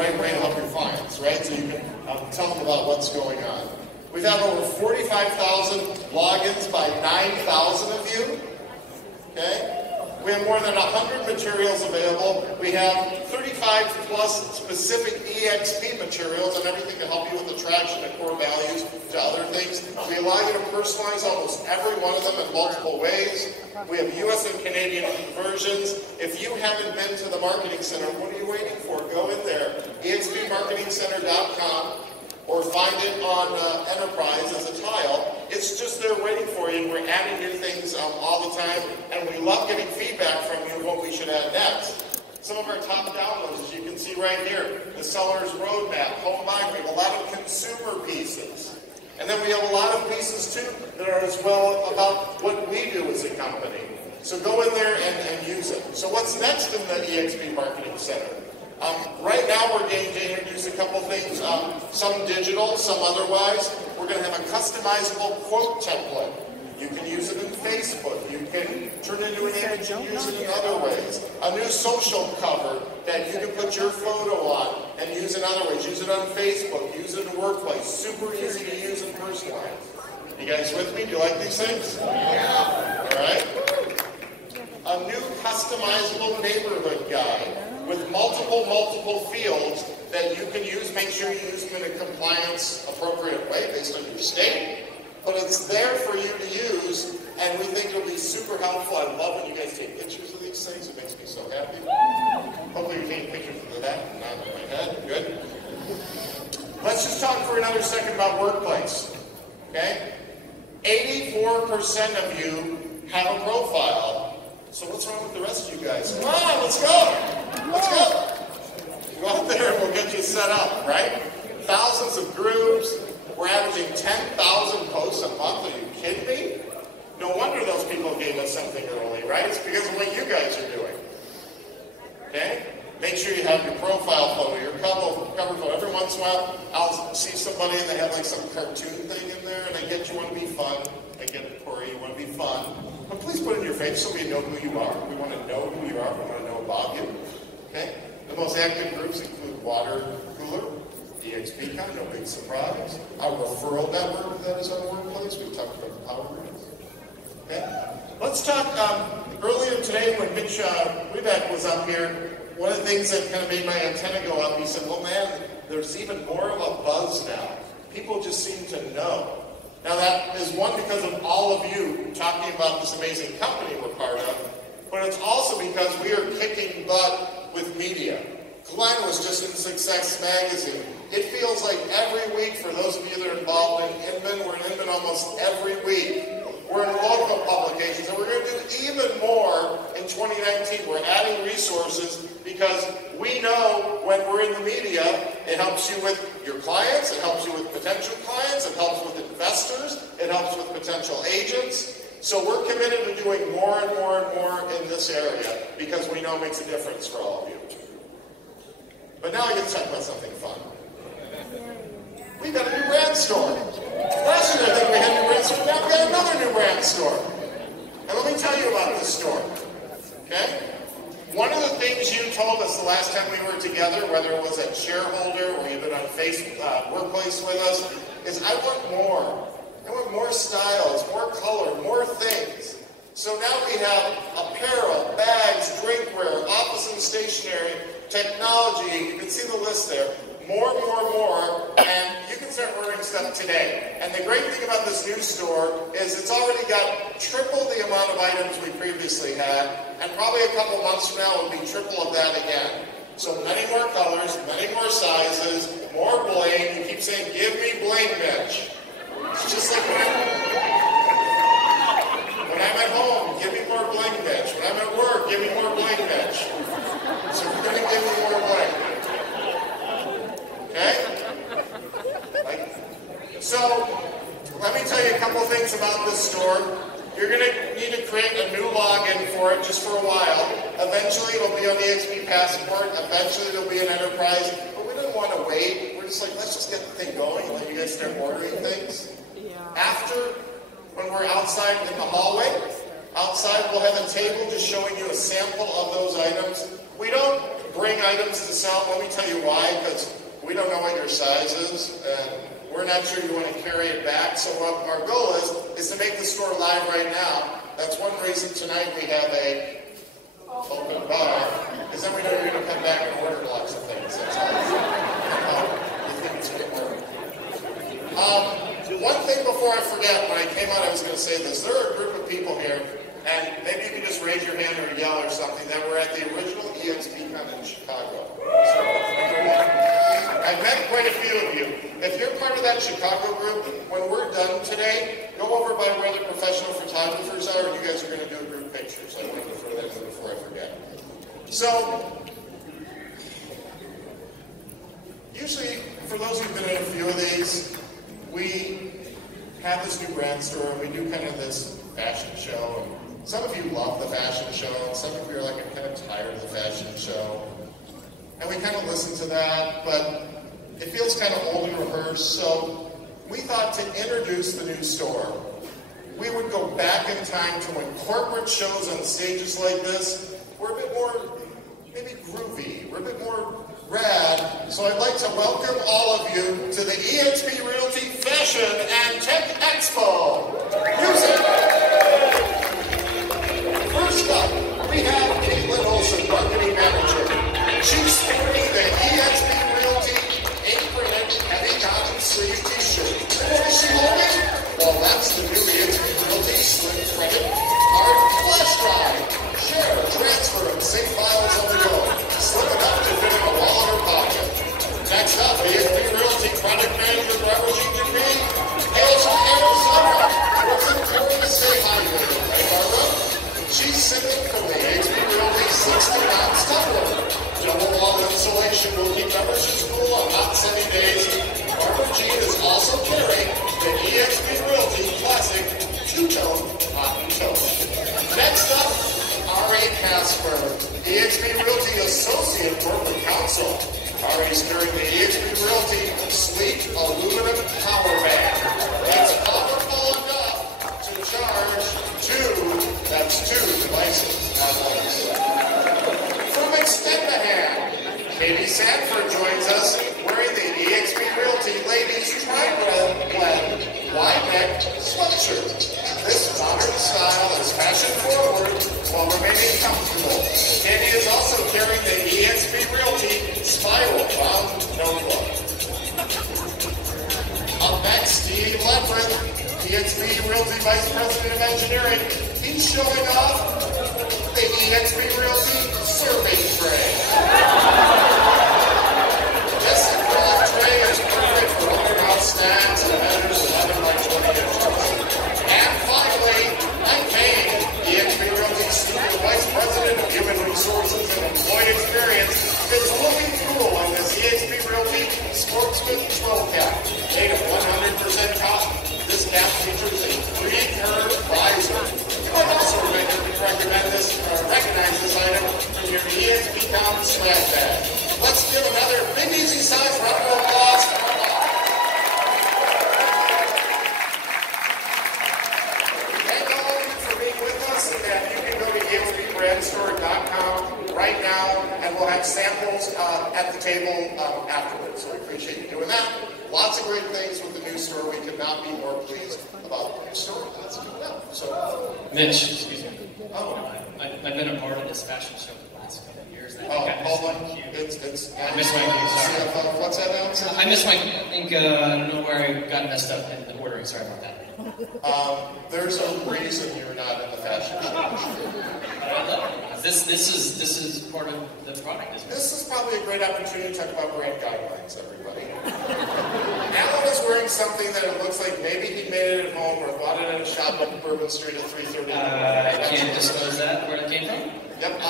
right way to help your clients, right? So you can tell them about what's going on. We've had over 45,000 logins by 9,000 of you, okay? We have more than 100 materials available. We have 35 plus specific eXp materials and everything to help you with attraction and core values to other things. We allow you to personalize almost every one of them in multiple ways. We have US and Canadian versions. If you haven't been to the Marketing Center, what are you waiting for? Go in there, eXpMarketingCenter.com, or find it on Enterprise as a tile. It's just there waiting for you, and we're adding new things all the time, and we love getting feedback from you of what we should add next. Some of our top downloads, as you can see right here, the Seller's Roadmap, Home Buying. We have a lot of consumer pieces. And then we have a lot of pieces, too, that are as well about what we do as a company. So go in there and use it. So what's next in the eXp Marketing Center? Right now we're going to introduce a couple things, some digital, some otherwise. We're going to have a customizable quote template. You can use it in Facebook. You can turn it into an image and use it in other ways. A new social cover that you can put your photo on and use in other ways. Use it on Facebook. Use it in the workplace. Super easy to use and personalize. You guys with me? Do you like these things? Yeah. All right. A new customizable neighborhood guide with multiple fields that you can use. Make sure you use them in a compliance appropriate way based on your state. But it's there for you to use, and we think it'll be super helpful. I love when you guys take pictures of these things. It makes me so happy. Hopefully you're taking pictures of that, not in my head. Good. Let's just talk for another second about workplace. Okay? 84% of you have a profile. So what's wrong with the rest of you guys? Come on, let's go. Let's go. Go out there and we'll get you set up, right? Thousands of groups. We're averaging 10,000 posts a month. Are you kidding me? No wonder those people gave us something early, right? It's because of what you guys are doing. Okay? Make sure you have your profile photo, your cover photo. Every once in a while, I'll see somebody and they have like some cartoon thing in there, and I get you want to be fun. I get it, Corey, you want to be fun. But please put it in your face so we know who you are. We want to know who you are. We want to know about you. Okay? The most active groups include Water Cooler, eXpCon, no big surprise. Our referral network that is our workplace. We talked about the power grids. Okay? Let's talk, earlier today when Mitch Webeck was up here, one of the things that kind of made my antenna go up, he said, well man, there's even more of a buzz now. People just seem to know. Now that is one because of all of you talking about this amazing company we're part of, but it's also because we are kicking butt with media. Glenn was just in Success Magazine. It feels like every week, for those of you that are involved in Inman, we're in Inman almost every week. We're in local publications, and we're going to do even more in 2019. We're adding resources because we know when we're in the media, it helps you with your clients, it helps you with potential clients, it helps with investors, it helps with potential agents. So we're committed to doing more and more and more in this area because we know it makes a difference for all of you. But now I get to talk about something fun. We've got a new brand store. Last year I think we had a new brand store. Now we got another new brand store. And let me tell you about this store. Okay? One of the things you told us the last time we were together, whether it was at Shareholder or you've been on Facebook Workplace with us, is I want more. I want more styles, more color, more things. So now we have apparel, bags, drinkware, office and stationery, technology. You can see the list there. More, and you can start ordering stuff today. And the great thing about this new store is it's already got triple the amount of items we previously had, and probably a couple months from now will be triple of that again. So many more colors, many more sizes, more bling. You keep saying, give me bling, Mitch. It's just like when I'm at home, give me more bling, Mitch. When I'm at work, give me more bling, Mitch. So you're going to give me more bling. Okay? So, let me tell you a couple things about this store. You're going to need to create a new login for it just for a while. Eventually, it'll be on the eXp Passport. Eventually, it'll be an Enterprise. But we didn't want to wait. We're just like, let's just get the thing going and let you guys start ordering things. Yeah. After, when we're outside in the hallway, outside we'll have a table just showing you a sample of those items. We don't bring items to sell. Let me tell you why, because we don't know what your size is, and we're not sure you want to carry it back. So what our goal is to make the store live right now. That's one reason tonight we have a open bar, because then we know you're going to come back and order lots of things. That's all. We think it's good work. One thing before I forget, when I came out I was going to say this. There are a group of people here, and maybe you can just raise your hand or yell or something, that were at the original eXpCon in Chicago. I've met quite a few of you. If you're part of that Chicago group, when we're done today, go over by where the professional photographers are, and you guys are going to do a group picture. So I want to refer that to before I forget. So, usually, for those who've been in a few of these, we have this new brand store, and we do kind of this fashion show. And some of you love the fashion show, and some of you are like, I'm kind of tired of the fashion show. And we kind of listen to that, but it feels kind of old and rehearsed, so we thought to introduce the new store, we would go back in time to when corporate shows on stages like this were a bit more, maybe groovy, we're a bit more rad. So I'd like to welcome all of you to the eXp Realty Fashion and Tech Expo. Music! First up, we have Caitlin Olson, Marketing Manager. She's sporting the eXp Realty ink-printed heavy cotton sleeve t-shirt. What is she holding? Well, that's the new eXp Realty slim threaded hard flash drive. Share, transfer, and save files on the go. Slip it up to fit in a wallet or pocket. Next up, eXp Realty Product Manager Barbara Jean Dupree hails from Arizona. What's important to say hi to her, right, Barbara? She's sitting from the eXp Realty 60-ounce tumbler. Double wall insulation will keep memberships cool on hot sunny days. Barbara Jean is also carrying the eXp Realty Classic two-tone cotton tote. Next up, Ari Casper, eXp Realty Associate Corporate Counsel. Ari's carrying the eXp Realty sleek aluminum power bank. It's powerful enough to charge two devices at once. From Extend-A-Hand, Katie Sanford joins us wearing the eXp Realty Ladies Tri-Blend wide-neck sweatshirt. This modern style is fashion-forward while remaining comfortable. Katie is also carrying the eXp Realty Spiral Bound Notebook. Up next, Steve Ledford, eXp Realty Vice President of Engineering. He's showing off the eXp Realty Serving Tray. This acrylic tray is perfect for underground snacks and measures 11 by 20 inches. And finally, Mike Payne, eXp Realty Senior Vice President of Human Resources and Employee Experience, is looking cool on this eXp Realty Sportsman 12 cap, made of 100% cotton. This cap features a 3-curve visor. You might also recognize this item from your eXpCon swag bag. Let's give another big, easy size round of applause. Thank all of you for being with us, and you can go to eXpbrandstore.com right now, and we'll have samples at the table afterwards. So we appreciate you doing that. Lots of great things with the new store. We could not be more pleased about the new store. That's coming up. So, Mitch, excuse me. Oh. I've been a part of this fashion show for the last couple of years. Hold on. I missed my cue, sorry. What's that now? I missed my, I think, I don't know where I got messed up in the ordering. Sorry about that. There's a reason you're not in the fashion show. This is part of the product, isn't it? This is probably a great opportunity to talk about brand guidelines, everybody. Alan is wearing something that it looks like maybe he made it at home or bought it at a shop on Bourbon Street at 3:30. I can't disclose that, where it came from? Yep.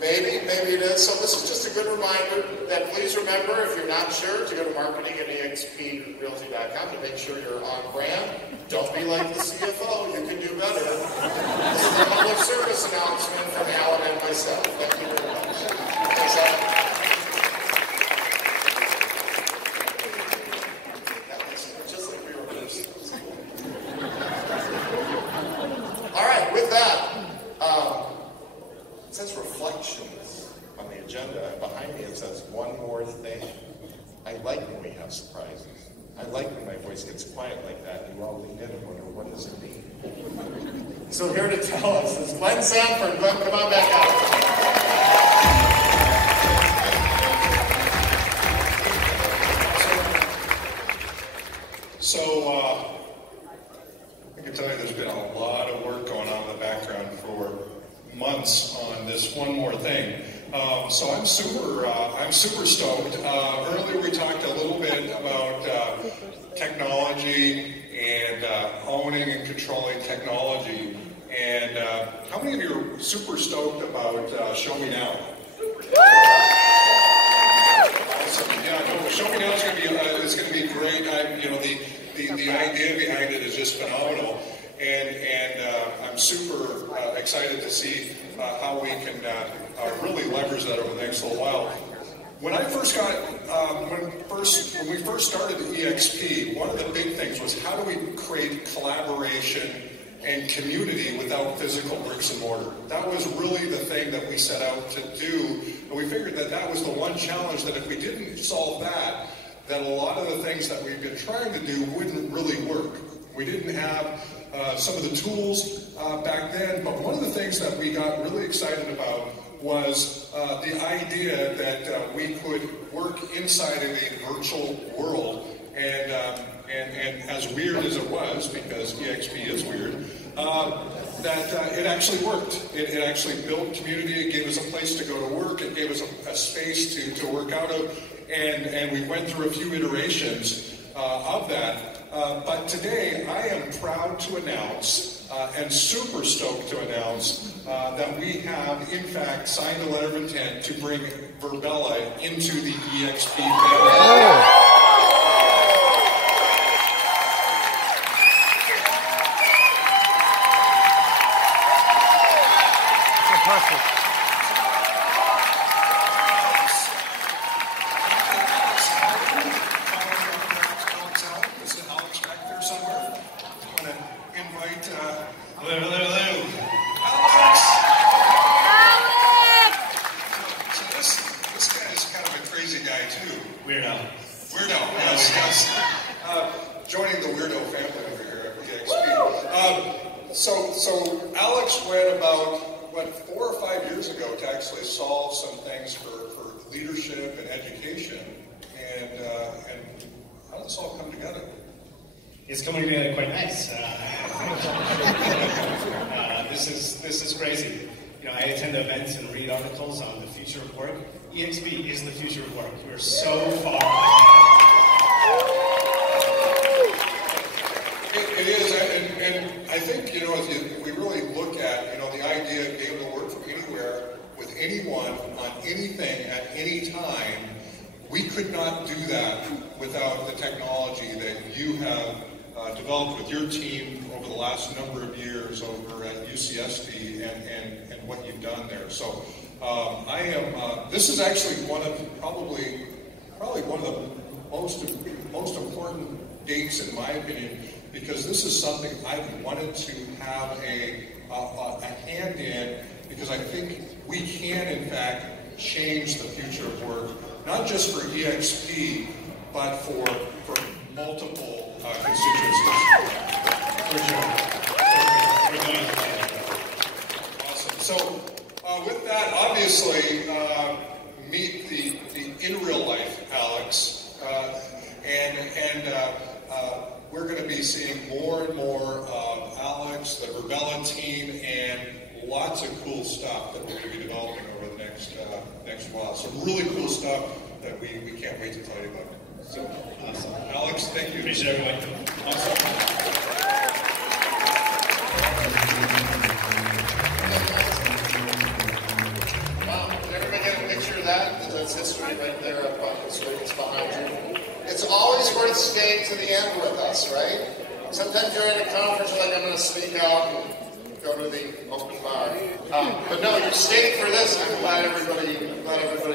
Maybe it is. So this is just a good reminder that please remember, if you're not sure, to go to marketing at eXpRealty.com to make sure you're on brand. Don't be like the CFO. You can do better. This is a public service announcement from Alan and myself. Thank you very much. Thanks, Alan. Just like we rehearsed. All right, with that, it says reflections on the agenda. I like when we have surprises. I like when my voice gets quiet like that. You all lean in and wonder, what does it mean? So here to tell us is Glenn Sanford. Glenn, come on back out. So I can tell you there's been a lot of work going on in the background for months on this one more thing. So I'm super stoked. Earlier we talked a little bit about technology and owning and controlling technology. And how many of you are super stoked about Show Me Now? Yeah, no, Show Me Now is going to be great. The idea behind it is just phenomenal, and I'm super excited to see how we can really leverage that over the next little while. When I first got, when we first started the eXp, one of the big things was how do we create collaboration and community without physical bricks and mortar. That was really the thing that we set out to do, and we figured that that was the one challenge, that if we didn't solve that, that a lot of the things that we've been trying to do wouldn't really work. We didn't have some of the tools back then, but one of the things that we got really excited about was the idea that we could work inside of a virtual world, and as weird as it was, because eXp is weird, that it actually worked. It actually built community. It gave us a place to go to work. It gave us a space to work out of, and we went through a few iterations of that. But today, I am proud to announce, and super stoked to announce, that we have, in fact, signed a letter of intent to bring VirBELA into the eXp family. Joining the weirdo family over here at eXp. So Alex went about, 4 or 5 years ago to actually solve some things for leadership and education. And how did this all come together? It's coming together quite nice. This is crazy. You know, I attend events and read articles on the future of work. eXp is the future of work. We're so far ahead. It is, and I think, you know, if we really look at, you know, the idea of being able to work from anywhere with anyone on anything at any time, we could not do that without the technology that you have developed with your team over the last number of years over at UCSD and what you've done there. So this is actually probably one of the most important dates, in my opinion, because this is something I've wanted to have a hand in, because I think we can, in fact, change the future of work, not just for eXp, but for multiple constituencies. For sure. Awesome. So with that, obviously, meet the in real life Alex, we're going to be seeing more and more of Alex, the VirBELA team, and lots of cool stuff that we're going to be developing over the next while. Some really cool stuff that we can't wait to tell you about. So, awesome. Alex, thank you. Appreciate everyone. Awesome. Wow, did everybody get a picture of that? That's history right there up on the screens behind you. It's always worth staying to the end with us, right? Sometimes you're at a conference, you're like, I'm going to sneak out and go to the open bar. But no, you stayed for this, and I'm glad everybody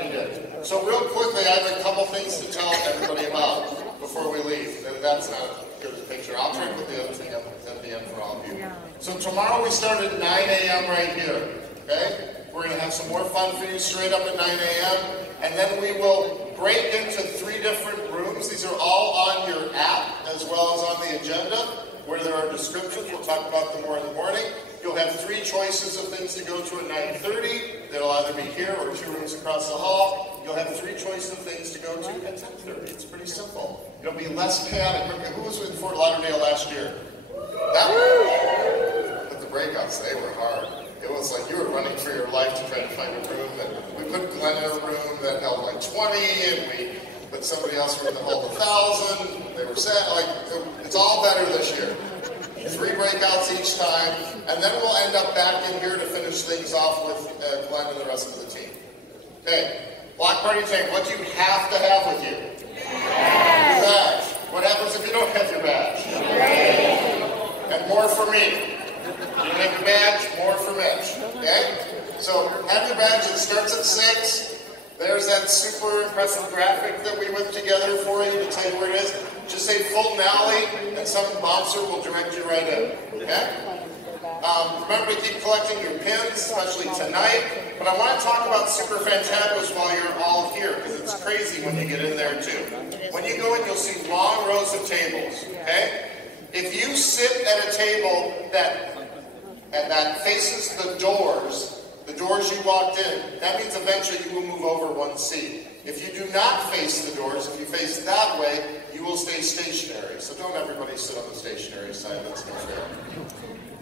did. So real quickly, I have a couple things to tell everybody about before we leave. That's not as good a picture. I'll try to put the other thing up at the end for all of you. So tomorrow we start at 9 a.m. right here, okay? We're going to have some more fun for you straight up at 9 a.m. And then we will break into 3 3 different rooms. These are all on your app as well as on the agenda where there are descriptions. We'll talk about them more in the morning. You'll have 3 choices of things to go to at 9:30. They'll either be here or 2 rooms across the hall. You'll have 3 choices of things to go to at 10:30. It's pretty simple. It'll be less chaotic. Who was in Fort Lauderdale last year? But the breakouts, they were hard. It was like you were running for your life to try to find a room. And we put Glenn in a room that held like 20, and we put somebody else room that held 1,000. They were set. Like, it's all better this year. 3 breakouts each time, and then we'll end up back in here to finish things off with Glenn and the rest of the team. Okay, block party tank, what do you have to have with you? Your badge. What happens if you don't have your badge? And more for me. You don't have your badge, more for Mitch. Okay? So have your badge. It starts at 6. There's that super impressive graphic that we whipped together for you to tell you where it is. Just say Fulton Alley, and some bouncer will direct you right in. Okay? Remember to keep collecting your pins, especially tonight. But I want to talk about Super Fantabulous while you're all here, because it's crazy when you get in there too. When you go in, you'll see long rows of tables. Okay? If you sit at a table that faces the doors you walked in, that means eventually you will move over 1 seat. If you do not face the doors, if you face that way, you will stay stationary. So don't everybody sit on the stationary side, that's no fair.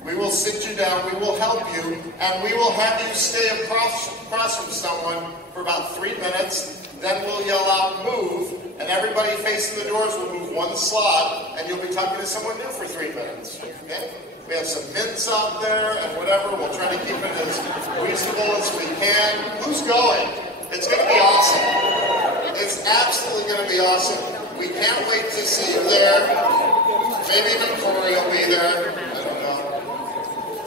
We will sit you down, we will help you, and we will have you stay across from someone for about 3 minutes. Then we'll yell out, move, and everybody facing the doors will move 1 slot, and you'll be talking to someone new for 3 minutes. Okay? We have some mints out there and whatever. We'll try to keep it as reasonable as we can. Who's going? It's going to be awesome. It's absolutely going to be awesome. We can't wait to see you there. Maybe even Corey will be there. I don't know.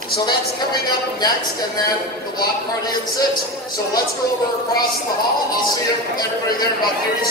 So that's coming up next, and then the block party at 6. So let's go over across the hall. I'll see everybody there in about 30 seconds.